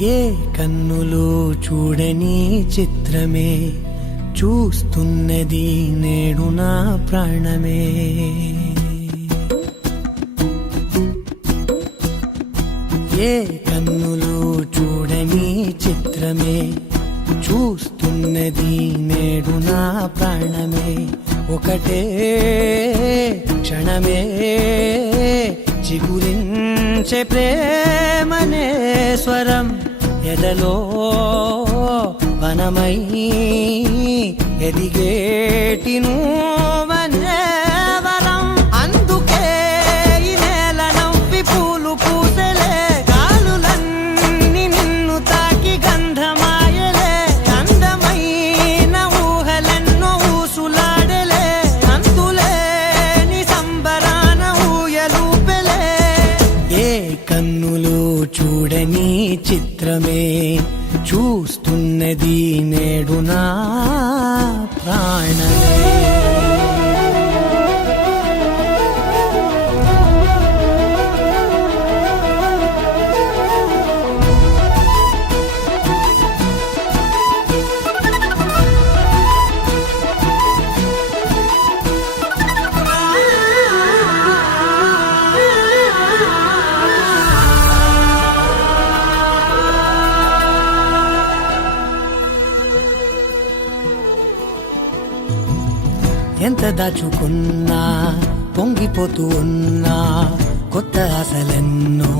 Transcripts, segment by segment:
ఏ కన్నులు చూడని చిత్రమే చూస్తున్నది నేడు నా ప్రాణమే. ఏ కన్నులు చూడని చిత్రమే చూస్తున్నది నేడు నా ప్రాణమే. ఒకటే క్షణమే చిగురించే ప్రేమనే స్వరం ఎదలో వనమై ఎదిగేటి నువ్వనే వరం. అందుకే ఈ నేల నవ్వి పూలు పూసెలే, గాలులన్నీ నిన్ను తాకి గంధమాయలే. అందమైన ఊహలెన్నో ఊసులాడలే, అంతులేని సంబరాన ఊయలూపెలే. ఏ కన్నులు చూడని చిత్రమే చూస్తున్నది నేడు నా ప్రాణమే. ఎంత దాచుకున్నా పొంగిపోతూ ఉన్నా, కొత్త ఆశలెన్నో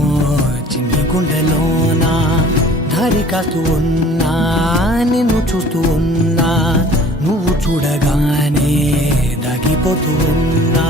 చిన్ని గుండెలోనా. దారి కాస్తూ ఉన్నా, నిన్ను చూస్తూ ఉన్నా, నువ్వు చూడగానే దాగిపోతూ ఉన్నా.